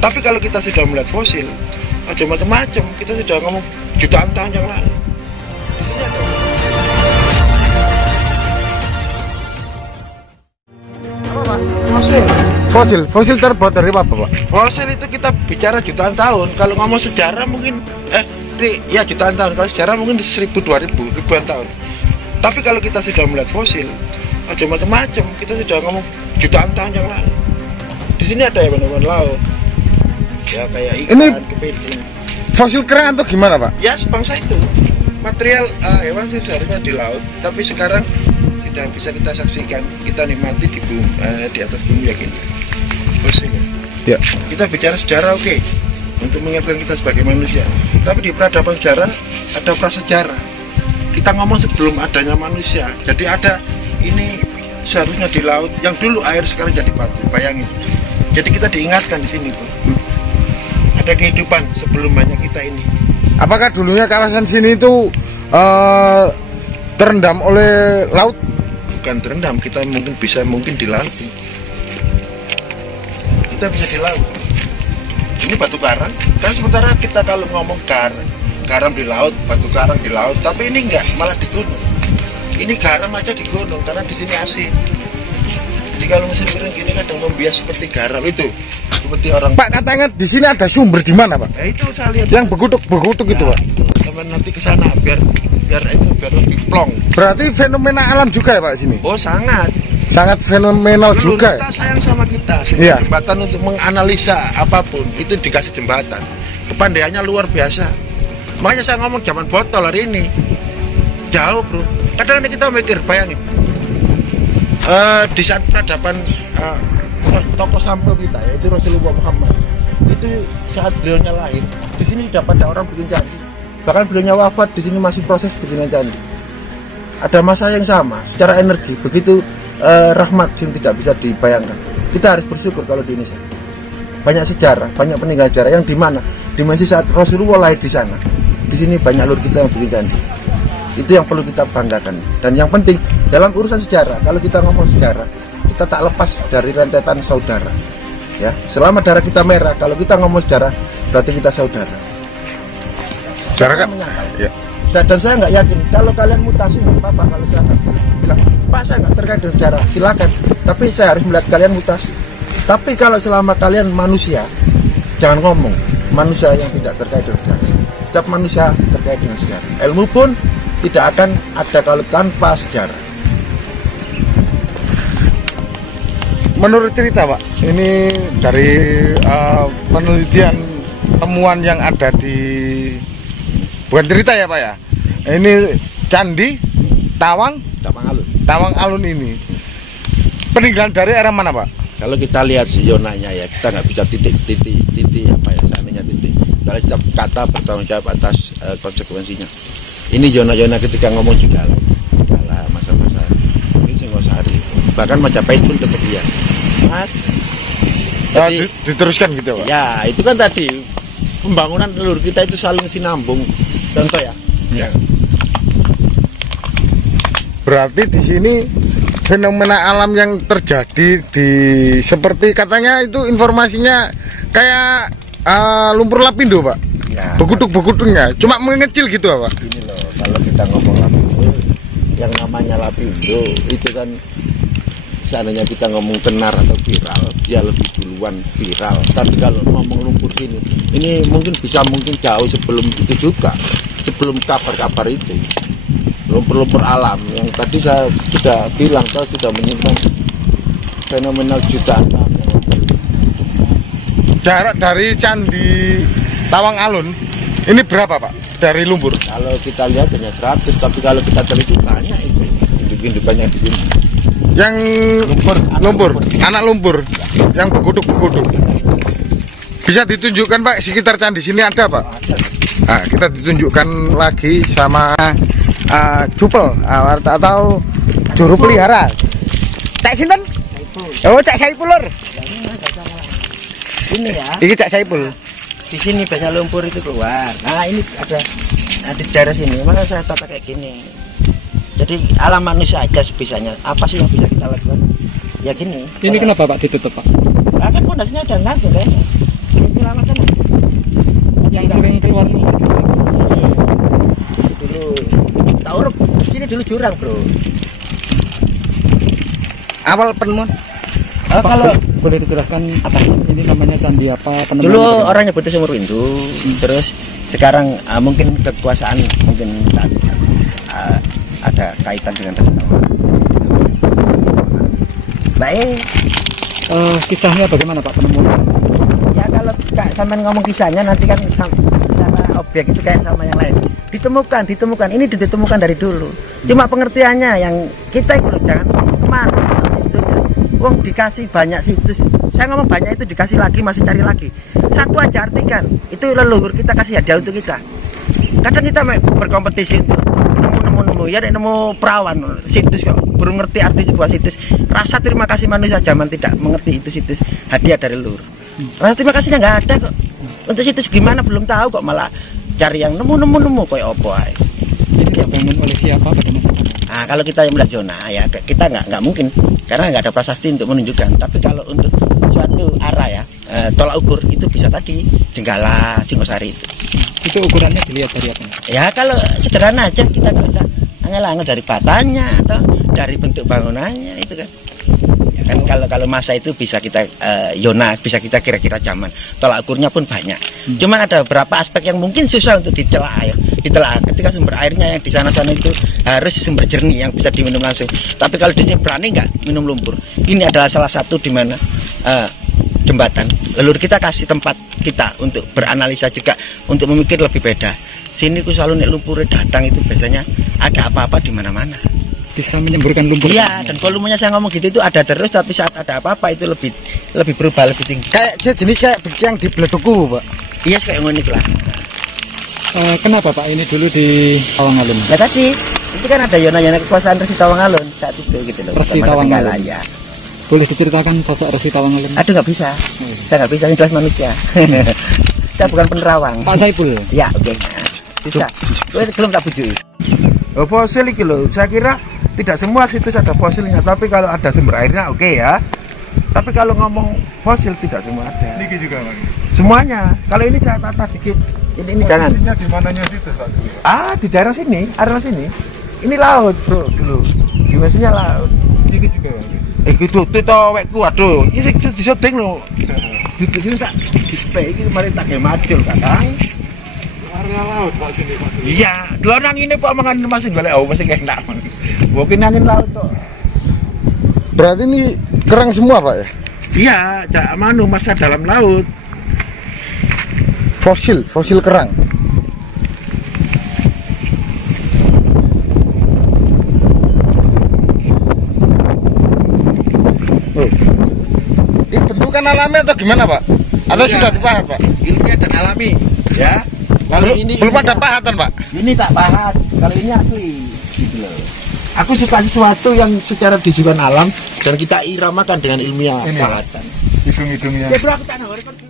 Tapi kalau kita sudah melihat fosil, macam-macam, kita sudah ngomong jutaan tahun yang lalu. Apa Pak? Fosil terbuat dari apa Pak? Fosil itu kita bicara jutaan tahun. Kalau ngomong sejarah mungkin ya jutaan tahun. Kalau sejarah mungkin 1000, 2000, ribuan tahun. Tapi kalau kita sudah melihat fosil, macam-macam, kita sudah ngomong jutaan tahun yang lalu. Di sini ada hewan-hewan laut, ya kayak ikan, kepiting. Fosil keren atau gimana Pak? Ya sebangsa itu. Material hewan seharusnya di laut, tapi sekarang sudah bisa kita saksikan, kita nikmati di bumi, di atas bumi ya gini. Fosil. Ya. Kita bicara sejarah oke, untuk mengingatkan kita sebagai manusia. Tapi di peradaban sejarah ada prasejarah. Kita ngomong sebelum adanya manusia. Jadi ada ini seharusnya di laut yang dulu air sekarang jadi batu. Bayangin. Jadi kita diingatkan di sini, Bro. Ada kehidupan sebelum banyak kita ini. Apakah dulunya kawasan sini itu terendam oleh laut? Bukan terendam, kita mungkin di laut. Kita bisa di laut. Ini batu karang. Kan sementara kita kalau ngomong garam di laut, batu karang di laut, tapi ini enggak, malah di gunung. Ini garam aja di gunung karena di sini asin. Jadi kalau musim kering gini kadang membias seperti garam itu, seperti orang. Pak katanya di sini ada sumber di mana Pak? Ya itu saya lihat. Yang begutuk itu Pak. Teman nanti ke sana biar lebih plong. Berarti fenomena alam juga ya Pak sini? Oh sangat fenomenal dulu, juga. Kita sayang sama kita. Iya. Jembatan untuk menganalisa apapun itu dikasih jembatan. Kepandaiannya luar biasa. Makanya saya ngomong zaman botol hari ini jauh Bro. Kadang kita mikir, bayangin di saat peradaban tokoh sampel kita yaitu Rasulullah Muhammad, itu saat beliaunya lahir di sini sudah pada orang bikin candi, bahkan beliaunya wafat di sini masih proses bikin candi. Ada masa yang sama secara energi begitu rahmat yang tidak bisa dibayangkan. Kita harus bersyukur kalau di Indonesia banyak sejarah, banyak peninggalan sejarah yang di mana dimensi saat Rasulullah lahir di sana. Di sini banyak lur kita yang bikin candi. Itu yang perlu kita banggakan. Dan yang penting dalam urusan sejarah, kalau kita ngomong sejarah, kita tak lepas dari rentetan saudara. Ya, selama darah kita merah, kalau kita ngomong sejarah, berarti kita saudara. Sejarah kan? Ya. Dan saya nggak yakin kalau kalian mutasi nggak apa-apa. Kalau saya bilang, Pak saya nggak terkait dengan sejarah, silakan. Tapi saya harus melihat kalian mutasi. Tapi kalau selama kalian manusia, jangan ngomong manusia yang tidak terkait dengan sejarah. Setiap manusia terkait dengan sejarah. Ilmu pun tidak akan ada kalau tanpa sejarah. Menurut cerita Pak, ini dari penelitian temuan yang ada di, bukan cerita ya Pak ya, ini Candi Tawang Alun ini peninggalan dari era mana Pak? Kalau kita lihat zonanya ya, kita nggak bisa titik apa ya, seandainya titik. Kita kata bertanggung jawab atas konsekuensinya. Ini zona-zona ketika ngomong juga masa-masa ini Singosari, bahkan Majapahit pun tetap iya. Mas, jadi, diteruskan gitu Pak? Ya, itu kan tadi pembangunan telur kita itu saling sinambung. Contoh ya. Ya. Berarti di sini fenomena alam yang terjadi di seperti katanya itu informasinya kayak lumpur lapindo Pak. Ya, begutuk-begutungnya cuma mengecil gitu Pak. Ini loh, kalau kita ngomong lapindo, yang namanya lapindo itu kan seandainya kita ngomong tenar atau viral, dia lebih duluan viral. Tapi kalau ngomong lumpur ini mungkin jauh sebelum itu juga, sebelum kabar-kabar itu. Lumpur-lumpur alam yang tadi saya sudah bilang, saya sudah menyimpan fenomenal jutaan tahun. Jarak dari Candi Tawang Alun ini berapa Pak dari lumpur? Kalau kita lihat hanya 100, tapi kalau kita teliti banyak itu induk-induk banyak di sini. Yang anak lumpur yang begutuk-begutuk. Bisa ditunjukkan Pak sekitar candi sini ada Pak? Nah, kita ditunjukkan lagi sama Jupel atau juru pelihara. Cak sinten? Oh, Cak Saipul lur. Ini ya. Ini Cak Saipul. Di sini banyak lumpur itu keluar. Nah, ini ada di daerah sini. Maka saya tata kayak gini. Jadi alam manusia aja sebisanya. Apa sih yang bisa kita lakukan? Ya gini. Ini kenapa Pak ditutup Pak? Nah, kan pondasinya udah gantung kayaknya. penyelamatan yang sering keluar lumpur. Dulu tahu sini dulu jurang, Bro. Awal penmun. Kalau boleh dijelaskan apa ini namanya candi apa? dulu orang nyebutnya Sumur Windu, terus sekarang mungkin kekuasaan mungkin saat ada kaitan dengan Rasulullah. Baik. Kisahnya bagaimana Pak penemuan? Ya kalau sampean ngomong kisahnya nanti kan sama objek itu kayak sama yang lain. Ditemukan. Ini ditemukan dari dulu. Cuma pengertiannya yang kita itu jangan mana situs. Wong dikasih banyak situs. Saya ngomong banyak itu dikasih lagi masih cari lagi. Satu aja artikan. Itu leluhur kita kasih hadiah untuk kita. Kadang kita berkompetisi untuk nemu ya nemu perawan situs kok baru ngerti arti sebuah situs. Rasa terima kasih manusia zaman tidak mengerti itu situs hadiah dari leluhur. Rasa terima kasihnya nggak ada kok. Untuk situs gimana belum tahu kok, malah cari yang nemu kayak opo ae. Ini dibangun oleh siapa pada masa itu? Nah, kalau kita yang melihat zona ya kita nggak mungkin karena nggak ada prasasti untuk menunjukkan. Tapi kalau untuk suatu arah ya tolak ukur itu bisa tadi Jenggala, Singosari itu. Itu ukurannya dilihat dari apa? Ya kalau sederhana aja kita nggak usah angel-angel dari batanya atau dari bentuk bangunannya itu kan. Ya kan kalau masa itu bisa kita Yona bisa kita kira-kira zaman. Tolak ukurnya pun banyak. Cuman ada beberapa aspek yang mungkin susah untuk ditelaah ketika sumber airnya yang di sana-sana itu harus sumber jernih yang bisa diminum langsung. Tapi kalau di sini berani nggak minum lumpur. Ini adalah salah satu di mana jembatan. Leluhur kita kasih tempat kita untuk beranalisa juga untuk memikir lebih beda. Sini ku selalu nek lumpur datang itu biasanya ada apa-apa di mana-mana. Bisa menyemburkan lumpur. Iya, dan volumenya saya ngomong gitu itu ada terus, tapi saat ada apa-apa itu lebih berubah lebih tinggi. Kayak jenis kayak yang di Bleduku, Pak. Iya, kayak ngonik lah. Kenapa Pak ini dulu di Tawangalun? Nah tadi itu kan ada yona-yona kekuasaan Resi Tawangalun saat itu gitu loh. Resi Tawangalun. Ya. Boleh diceritakan sosok Resi Tawangalun? Aduh nggak bisa. Saya nggak bisa, ini jelas manusia. Saya bukan penerawang. Pak Saipul. Ya, oke. Bisa. Gue belum tak bujuk. Oh, fosil iki lho. Saya kira tidak semua situs ada fosilnya, tapi kalau ada sumber airnya oke ya. Tapi kalau ngomong fosil tidak semua ada. Ini juga, Pak. Semuanya. Kalau ini saya tata dikit. Ini jangan. Di mananya situs, Pak? Ah, di daerah sini, area sini. Ini laut, Bro, dulu. Dimensinya laut. Ini juga, Pak. Gitu to wekku aduh. Iki sing disedeng lho. Iki tak display iki kemarin tak macul, Kakang. Area laut, Pak, sini, Pak. Iya, delonang ini Pak mangan masih golek masih enak. Mungkin angin laut kok. Berarti ini kerang semua, Pak ya? Iya, cak manu masa dalam laut. Fosil kerang. Ini bentukan alami atau gimana, Pak? Atau Iya. sudah dipahat, Pak? Ilmiah dan alami, ya. Kalau ini Belum ada pahatan, Pak? ini tak pahat, kalau ini asli gitu loh. Aku suka sesuatu yang secara disukan alam dan kita iramakan dengan ilmiah Ini. pahatan. Hidung-hidungnya. Ya bro, aku tak nawarin.